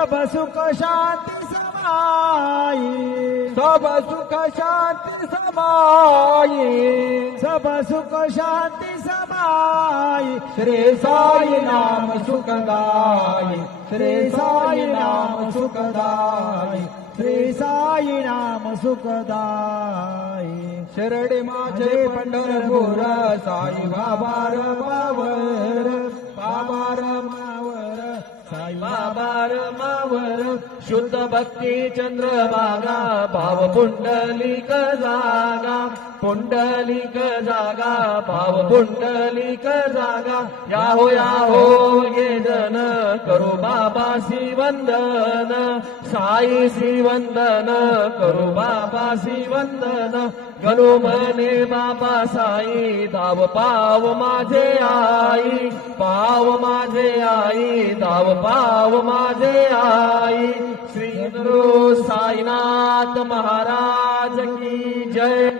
सब सुख शांती समाई, सब सुख शांती समाई, सब सुख शांती समाई, श्री साई नाम सुखदाई, श्री साई नाम सुखदाई, श्री साई नाम सुखदाई. शिरडी माझे पंढरपूर, साई बाबा रमावर, बाबा रमावर, साई बाबा रमावर. शुद्ध भक्ती चंद्रभागा, भाव पुंडलिक जागा, पुंडलिक जागा, भाव पुंडलिक जागा. याहो ये जन, करू बाबासी वंदन, साईसी वंदन, करू बाबासी वंदन. गणू मने बाबा साई, धाव पाव माझे आई, पाव माझे आई, धाव पाव माझे आई. श्री गुरु साईनाथ महाराज की जय.